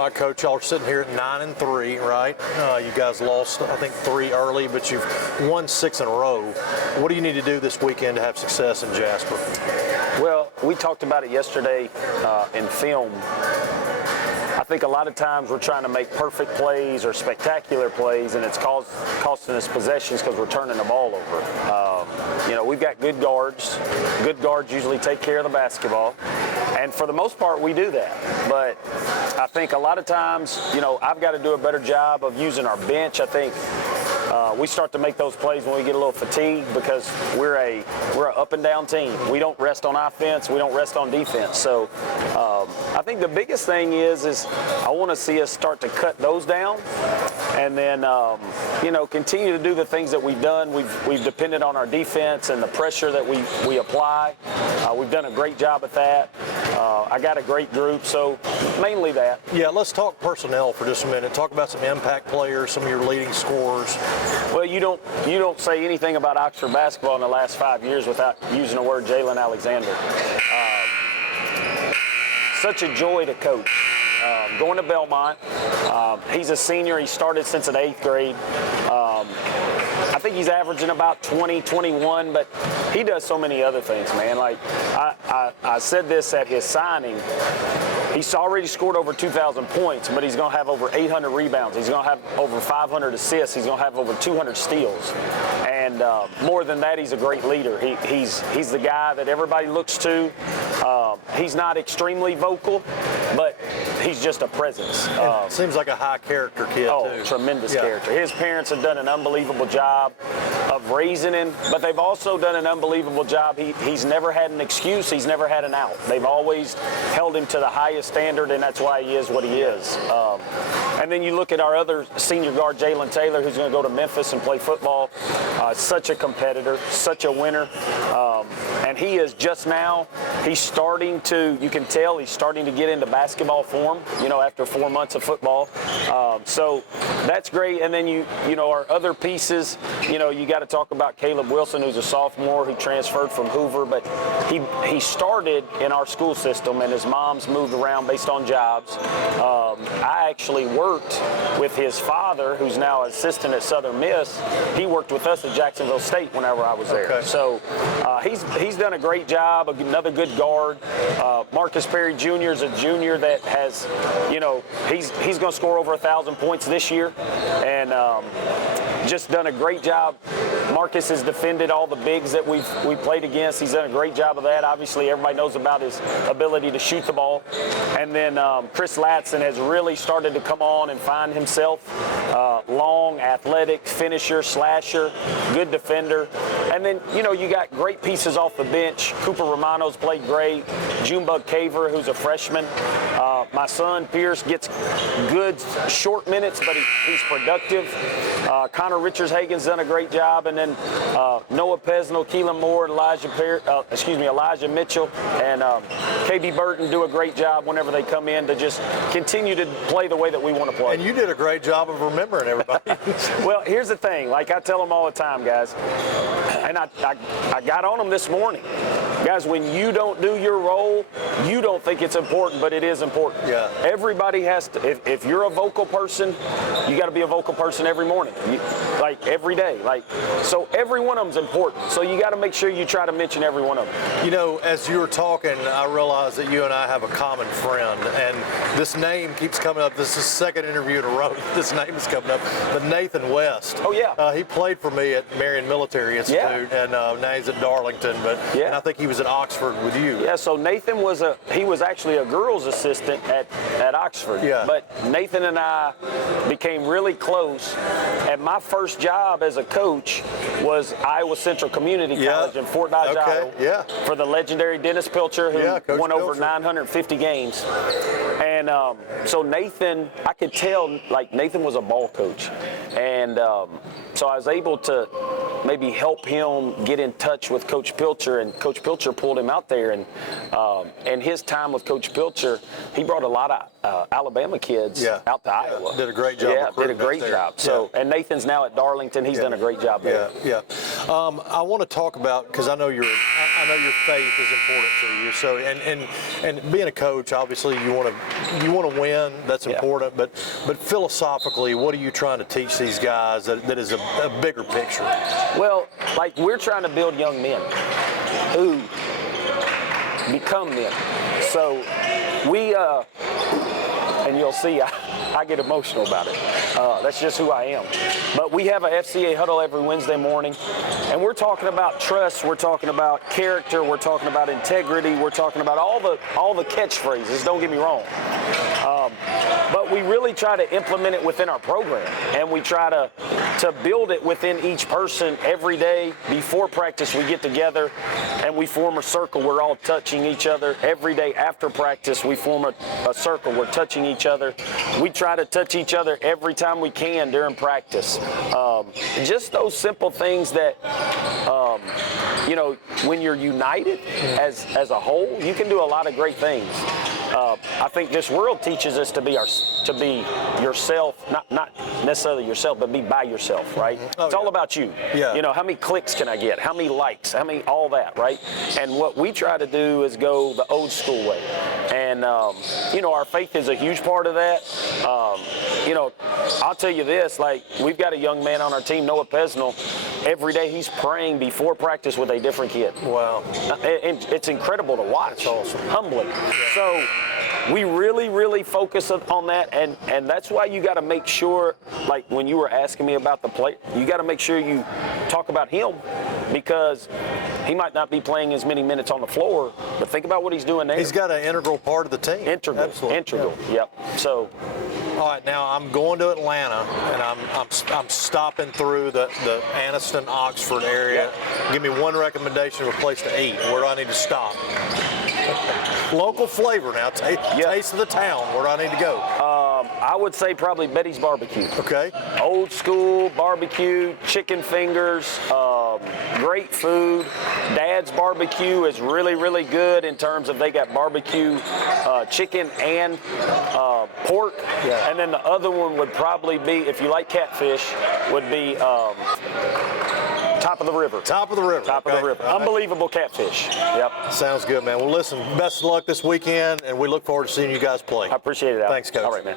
All right, Coach, y'all are sitting here at 9-3, right? You guys lost, I think, 3 early, but you've won 6 in a row. What do you need to do this weekend to have success in Jasper? Well, we talked about it yesterday in film. I think a lot of times we're trying to make perfect plays or spectacular plays, and it's costing us possessions because we're turning the ball over. We've got good guards. Good guards usually take care of the basketball, and for the most part, we do that. But I think a lot of times, I've got to do a better job of using our bench. I think we start to make those plays when we get a little fatigued because we're an up and down team. We don't rest on offense. We don't rest on defense. So I think the biggest thing is I want to see us start to cut those down, and then continue to do the things that we've done. We've depended on our defense and the pressure that we apply. We've done a great job at that. I got a great group, so mainly that. Yeah, let's talk personnel for just a minute. Talk about some impact players, some of your leading scorers. Well, you don't say anything about Oxford basketball in the last 5 years without using the word Jalen Alexander. Such a joy to coach. Going to Belmont. He's a senior. He started since the 8th grade. I think he's averaging about 20, 21, but he does so many other things, man. Like I said this at his signing. He's already scored over 2,000 points, but he's going to have over 800 rebounds. He's going to have over 500 assists. He's going to have over 200 steals. And more than that, he's a great leader. He's the guy that everybody looks to. He's not extremely vocal, but he's just a presence. Seems like a high character kid, too. Tremendous character. His parents have done an unbelievable job of raising him, but they've also done an unbelievable job. He's never had an excuse. He's never had an out. They've always held him to the highest standard, and that's why he is what he is. And then you look at our other senior guard, Jalen Taylor, who's going to go to Memphis and play football. Such a competitor, such a winner. And he is just now, he's starting to, you can tell he's starting to get into basketball form, after 4 months of football. So that's great. And then our other pieces, you got to talk about Caleb Wilson, who's a sophomore who transferred from Hoover, but he started in our school system, and his mom's moved around based on jobs. I actually worked with his father, who's now assistant at Southern Miss. He worked with us at Jacksonville State whenever I was there. Okay. So he's done a great job, another good guard. Marcus Perry Jr. is a junior that has, he's going to score over 1,000 points this year, and just done a great job. Marcus has defended all the bigs that we played against. He's done a great job of that. Obviously, everybody knows about his ability to shoot the ball. And then Chris Latson has really started to come on and find himself. Long, athletic, finisher, slasher, good defender. And then, you got great pieces off the bench. Cooper Romano's played great. Junebug Caver, who's a freshman. My son, Pierce, gets good short minutes, but he's productive. Connor Richards-Hagen's done a great job. And then Noah Pesno, Keelan Moore, Elijah Mitchell, and KB Burton do a great job whenever they come in to just continue to play the way that we want to play. And you did a great job of remembering everybody. Well, here's the thing. Like I tell them all the time, guys, and I got on them this morning. Guys, when you don't do your role, you don't think it's important, but it is important. Yeah. Everybody has to, if you're a vocal person, you got to be a vocal person every morning, like every day. So every one of them's important. So you got to make sure you try to mention every one of them. As you were talking, I realized that you and I have a common friend, and this name keeps coming up. This is the second interview in a row. This name is coming up. But Nathan West. Oh, yeah. He played for me at Marion Military Institute, and now he's at Darlington. And I think he was at Oxford with you. Yeah, so Nathan was actually a girls' assistant at Oxford. Yeah. But Nathan and I became really close. And my first job as a coach was Iowa Central Community College in Fort Dodge, Iowa. For the legendary Dennis Pilcher, who won over 950 games. And so Nathan, I could tell, Nathan was a ball coach. And so I was able to maybe help him get in touch with Coach Pilcher, and Coach Pilcher pulled him out there. And his time with Coach Pilcher, he brought a lot of Alabama kids out to Iowa. Did a great job. Yeah, did a great job. So, and Nathan's now at Darlington. He's done a great job there. I want to talk about, because I know I know your faith is important to you. So, and being a coach, obviously you want to win. That's important. But philosophically, what are you trying to teach these guys that is a bigger picture? Well, like we're trying to build young men who become men. So we, and you'll see, I get emotional about it. That's just who I am. But we have a FCA huddle every Wednesday morning, and we're talking about trust, we're talking about character, we're talking about integrity, we're talking about all the catchphrases, don't get me wrong. But we really try to implement it within our program, and we try to build it within each person every day. Before practice, we get together and we form a circle. We're all touching each other. Every day after practice, we form a circle. We're touching each other. We try to touch each other every time we can during practice. Just those simple things that, when you're united as a whole, you can do a lot of great things. I think this world teaches us to be yourself, not necessarily yourself, but be by yourself, right? It's all about you. Yeah. You know, how many clicks can I get? How many likes? all that, right? And what we try to do is go the old school way. And, our faith is a huge part of that. I'll tell you this, like, we've got a young man on our team, Noah Pesnell. Every day he's praying before practice with a different kid. Wow. And it's incredible to watch. That's awesome. Humbling. Yeah. So we really, really focus on that, and that's why you got to make sure, like when you were asking me about the play, you got to make sure you talk about him, because he might not be playing as many minutes on the floor, but think about what he's doing there. He's got an integral part of the team. Integral. Yeah. Yep. So. All right, now I'm going to Atlanta, and I'm stopping through the Anniston, Oxford area. Yeah. Give me one recommendation of a place to eat. Where do I need to stop? Local flavor now. Taste of the town. Where do I need to go? I would say probably Betty's Barbecue. Okay. Old school barbecue, chicken fingers, great food. Dad's Barbecue is really, really good in terms of they got barbecue chicken and pork. Yeah. And then the other one would probably be, if you like catfish, would be Top of the River. Top of the River. Top of the River. Unbelievable catfish. Yep. Sounds good, man. Well, listen, best of luck this weekend, and we look forward to seeing you guys play. I appreciate it, Al. Thanks, Coach. All right, man.